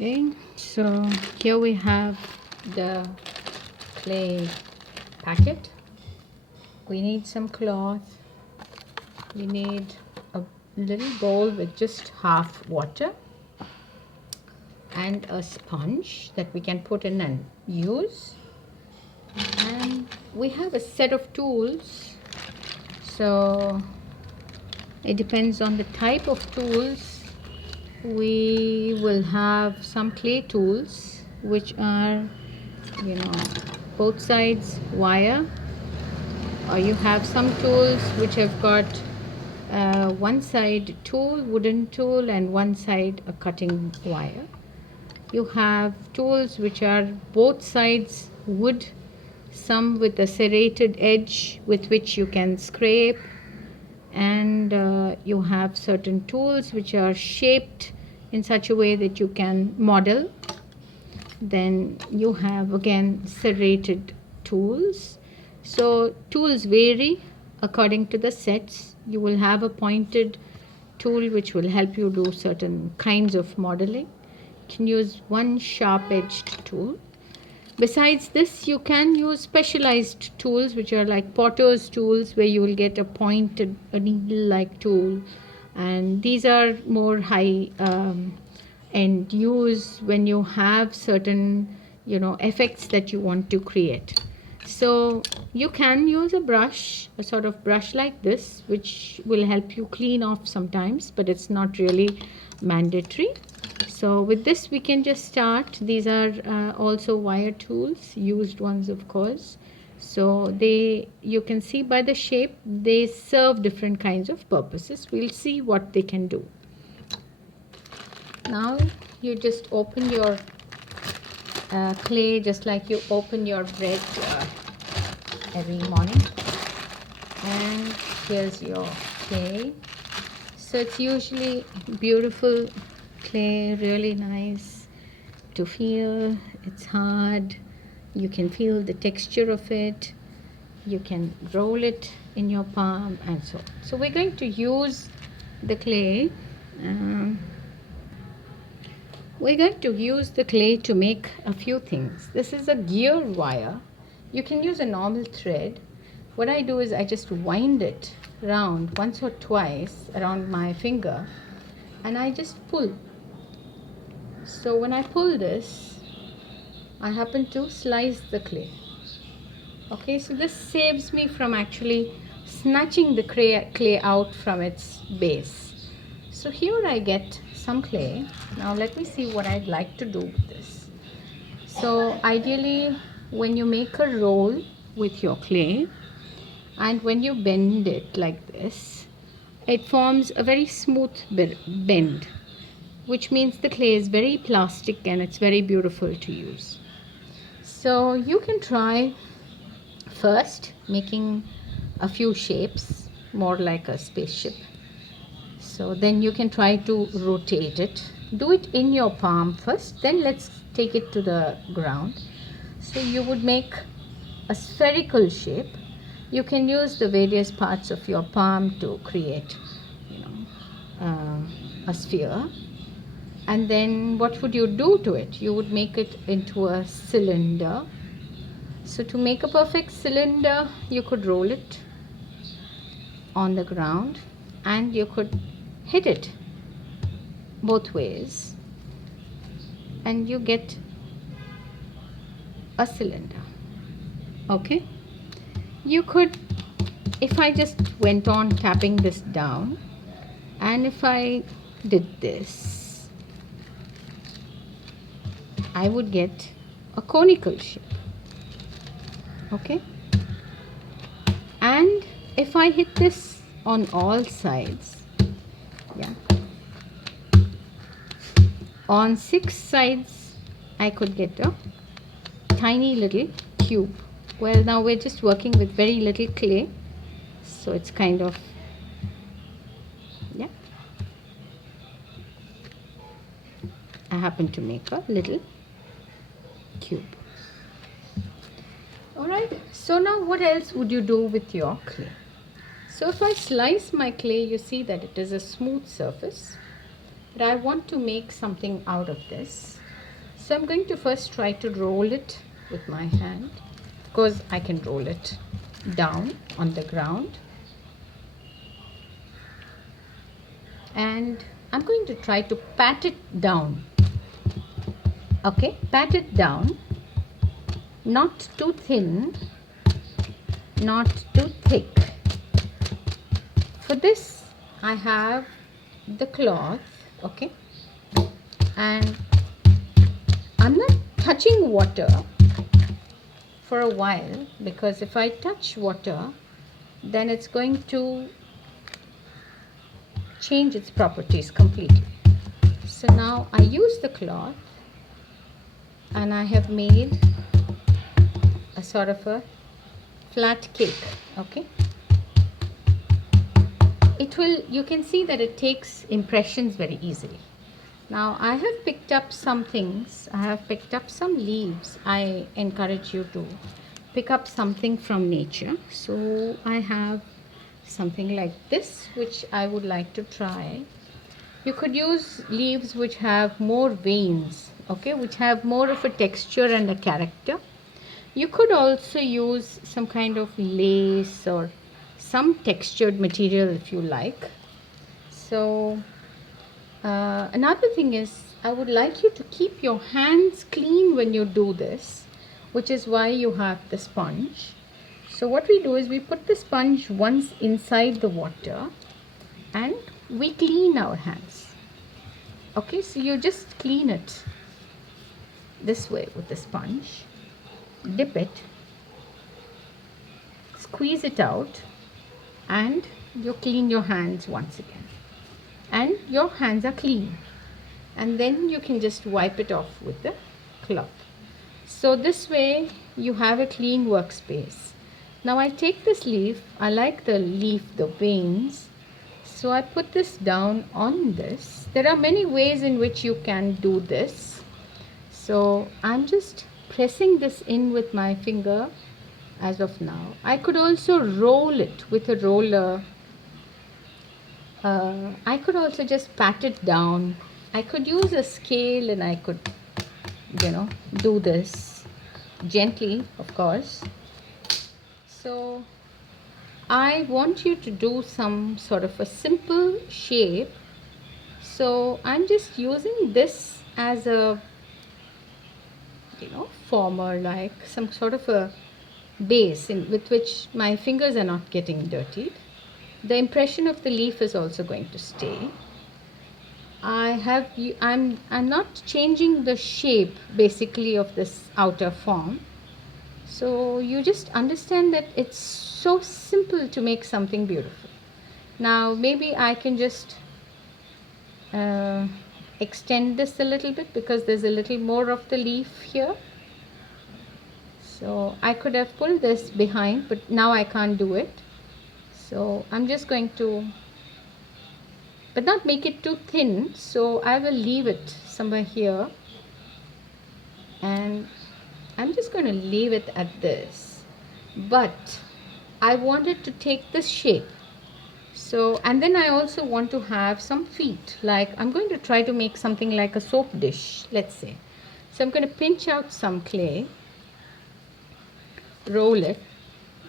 Okay, so here we have the clay packet. We need some cloth. We need a little bowl with just half water and a sponge that we can put in and use. And we have a set of tools. So it depends on the type of tools. We will have some clay tools which are, both sides wire, or you have some tools which have got one side tool, wooden tool, and one side a cutting wire. You have tools which are both sides wood, some with a serrated edge with which you can scrape, and you have certain tools which are shaped in such a way that you can model. Then you have again serrated tools. So tools vary according to the sets. You will have a pointed tool which will help you do certain kinds of modeling. You can use one sharp edged tool. Besides this, you can use specialized tools which are like potter's tools, where you will get a pointed, a needle-like tool, and these are more high end use when you have certain effects that you want to create. So you can use a brush, a sort of brush like this, which will help you clean off sometimes, but it's not really mandatory. So with this we can just start. These are also wire tools, used ones of course. So you can see by the shape they serve different kinds of purposes. We'll see what they can do. Now you just open your clay just like you open your bread every morning. And here's your clay. So it's usually beautiful clay, really nice to feel. It's hard. You can feel the texture of it. You can roll it in your palm and so on. So we're going to use the clay. We're going to use the clay to make a few things. This is a gear wire. You can use a normal thread. What I do is I just wind it round once or twice around my finger, and I just pull. So when I pull this, I happen to slice the clay. Okay, so this saves me from actually snatching the clay out from its base. So here I get some clay. Now let me see what I'd like to do with this. So ideally, when you make a roll with your clay, and when you bend it like this, it forms a very smooth bend, which means the clay is very plastic and it's very beautiful to use. So you can try first making a few shapes, more like a spaceship. So then you can try to rotate it. Do it in your palm first, then let's take it to the ground. So you would make a spherical shape. You can use the various parts of your palm to create a sphere. And then what would you do to it? You would make it into a cylinder. So to make a perfect cylinder, you could roll it on the ground and you could hit it both ways and you get a cylinder. Okay, you could, if I just went on tapping this down and if I did this, I would get a conical shape. Okay, and if I hit this on all sides, on 6 sides I could get a tiny little cube. Well, now we're just working with very little clay, so it's kind of, I happen to make a little cube. Alright, so now what else would you do with your clay? So if I slice my clay, you see that it is a smooth surface, but I want to make something out of this. So I'm going to first try to roll it with my hand. Of course, I can roll it down on the ground. And I'm going to try to pat it down. Okay, pat it down. Not too thin, not too thick. For this, I have the cloth, okay, and I'm not touching water for a while, because if I touch water, then it's going to change its properties completely. So now I use the cloth and I have made a sort of a flat cake, okay. You can see that it takes impressions very easily. Now I have picked up some things. I have picked up some leaves. I encourage you to pick up something from nature. So I have something like this, which I would like to try. You could use leaves which have more veins, okay, which have more of a texture and a character. You could also use some kind of lace or some textured material if you like. So another thing is, I would like you to keep your hands clean when you do this, which is why you have the sponge. So what we do is we put the sponge once inside the water and we clean our hands. Okay, so you just clean it this way with the sponge, dip it, squeeze it out, and you clean your hands once again. And your hands are clean. And then you can just wipe it off with the cloth. So this way you have a clean workspace. Now I take this leaf. I like the leaf, the veins. So I put this down on this. There are many ways in which you can do this. So I'm just pressing this in with my finger as of now. I could also roll it with a roller. I could also just pat it down. I could use a scale and I could, do this gently, of course. So I want you to do some sort of a simple shape. So I'm just using this as a, former, like some sort of a base with which my fingers are not getting dirtied. The impression of the leaf is also going to stay. I'm not changing the shape basically of this outer form. So you just understand that it's so simple to make something beautiful. Now maybe I can just extend this a little bit because there's a little more of the leaf here. So I could have pulled this behind, but now I can't do it. So I'm just going to, but not make it too thin. So I will leave it somewhere here. And I'm just going to leave it at this. But I wanted to take this shape. So, and then I also want to have some feet. Like I'm going to try to make something like a soap dish, let's say. So I'm going to pinch out some clay, roll it.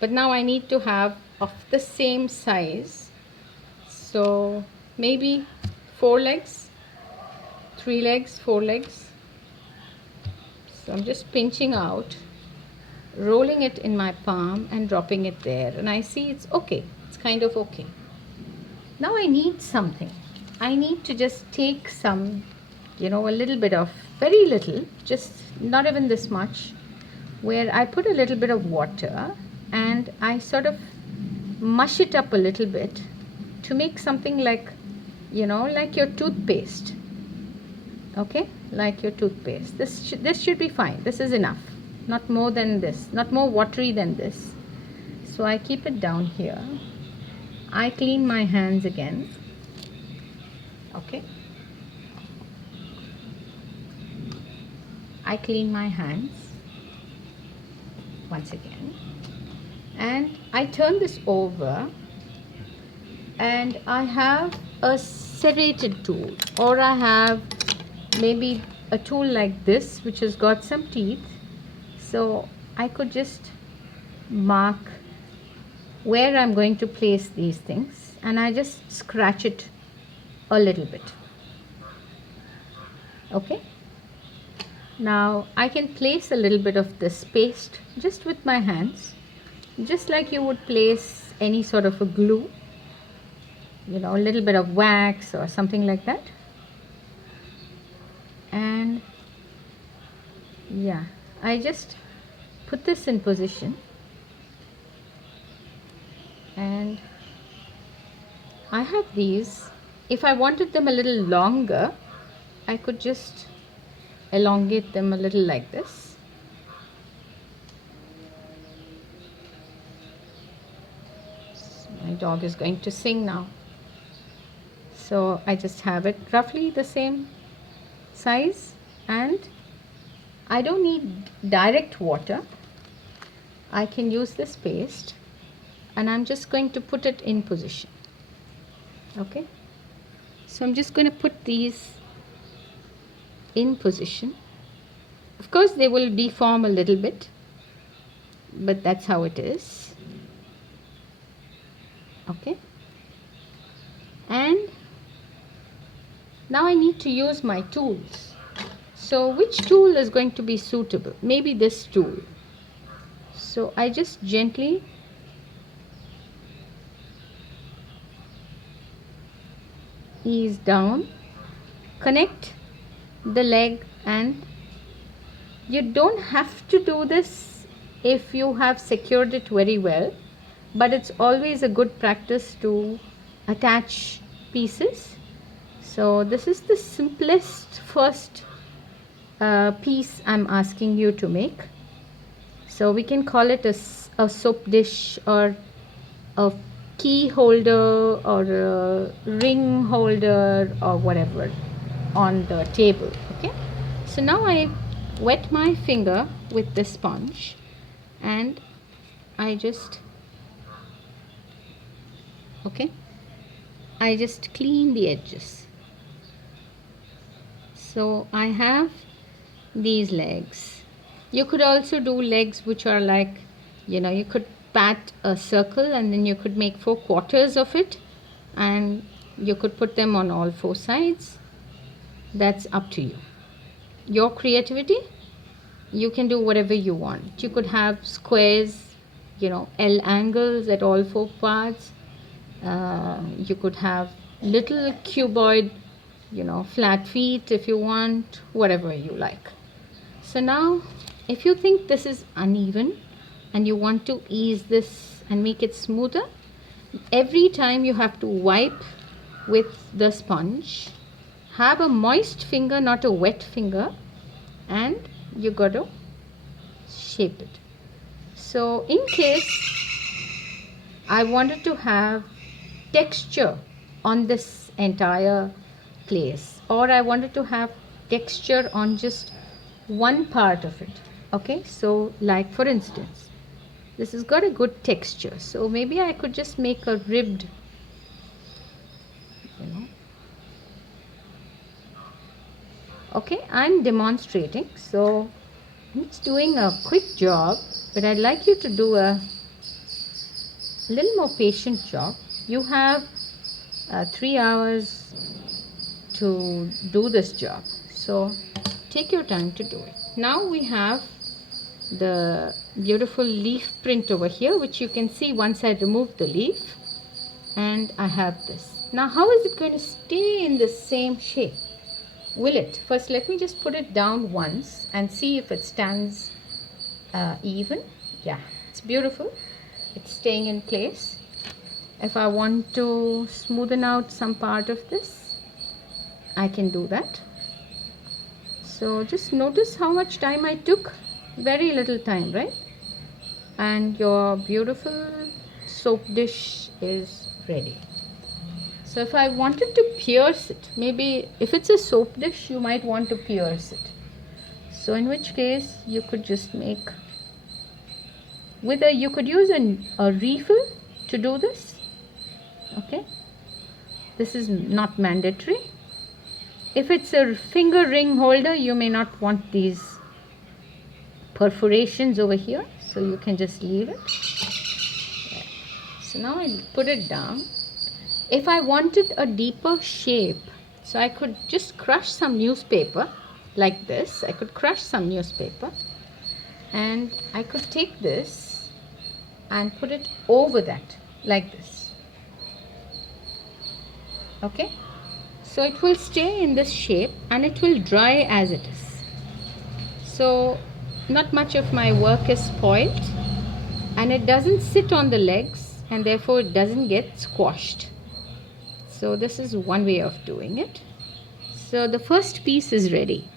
But now I need to have of the same size. So maybe 4 legs, 3 legs, 4 legs. So I'm just pinching out, rolling it in my palm and dropping it there. And I see it's okay. It's kind of okay. Now I need something. I need to just take some, a little bit of, very little, just not even this much, where I put a little bit of water and I sort of mush it up a little bit to make something like, like your toothpaste. Okay, like your toothpaste. This should be fine. This is enough. Not more than this. Not more watery than this. So I keep it down here. I clean my hands again. Okay. I clean my hands once again. And I turn this over and I have a serrated tool, or I have maybe a tool like this which has got some teeth, so I could just mark where I'm going to place these things, and I just scratch it a little bit. Okay, now I can place a little bit of this paste just with my hands, just like you would place any sort of a glue, you know, a little bit of wax or something like that. And yeah, I just put this in position, and I have these. If I wanted them a little longer, I could just elongate them a little like this. My dog is going to sing now. So I just have it roughly the same size, and I don't need direct water. I can use this paste, and I'm just going to put it in position. Okay, so I'm just going to put these in position. Of course they will deform a little bit, but that's how it is. Okay, and now I need to use my tools. So which tool is going to be suitable? Maybe this tool. So I just gently ease down, connect the leg, and you don't have to do this if you have secured it very well, but it's always a good practice to attach pieces. So this is the simplest first piece I'm asking you to make. So we can call it a soap dish, or a key holder, or a ring holder, or whatever on the table. Okay, so now I wet my finger with the sponge, and I just clean the edges. So I have these legs. You could also do legs which are like, you know, you could pat a circle and then you could make 4 quarters of it, and you could put them on all 4 sides. That's up to you. Your creativity, you can do whatever you want. You could have squares, you know, L angles at all 4 parts. You could have little cuboid, you know, flat feet if you want, whatever you like. So now if you think this is uneven and you want to ease this and make it smoother, every time you have to wipe with the sponge. Have a moist finger, not a wet finger, and you got to shape it. So in case I wanted to have texture on this entire place, or I wanted to have texture on just one part of it, okay, so like for instance, this has got a good texture, so maybe I could just make a ribbed, you know. Okay, I'm demonstrating, so it's doing a quick job, but I'd like you to do a little more patient job. You have 3 hours to do this job, so take your time to do it. Now we have the beautiful leaf print over here, which you can see once I remove the leaf, and I have this. Now how is it going to stay in the same shape? Will it? First let me just put it down once and see if it stands even. Yeah, it's beautiful. It's staying in place. If I want to smoothen out some part of this, I can do that. So just notice how much time I took. Very little time, right? And your beautiful soap dish is ready. So if I wanted to pierce it, maybe if it's a soap dish, you might want to pierce it. So in which case you could just make with a, you could use a refill to do this. Okay, this is not mandatory. If it's a finger ring holder, you may not want these perforations over here, so you can just leave it. So now I'll put it down. If I wanted a deeper shape, so I could just crush some newspaper like this. I could crush some newspaper and I could take this and put it over that like this. Okay, so it will stay in this shape and it will dry as it is. So not much of my work is spoiled, and it doesn't sit on the legs and therefore it doesn't get squashed. So this is one way of doing it. So the first piece is ready.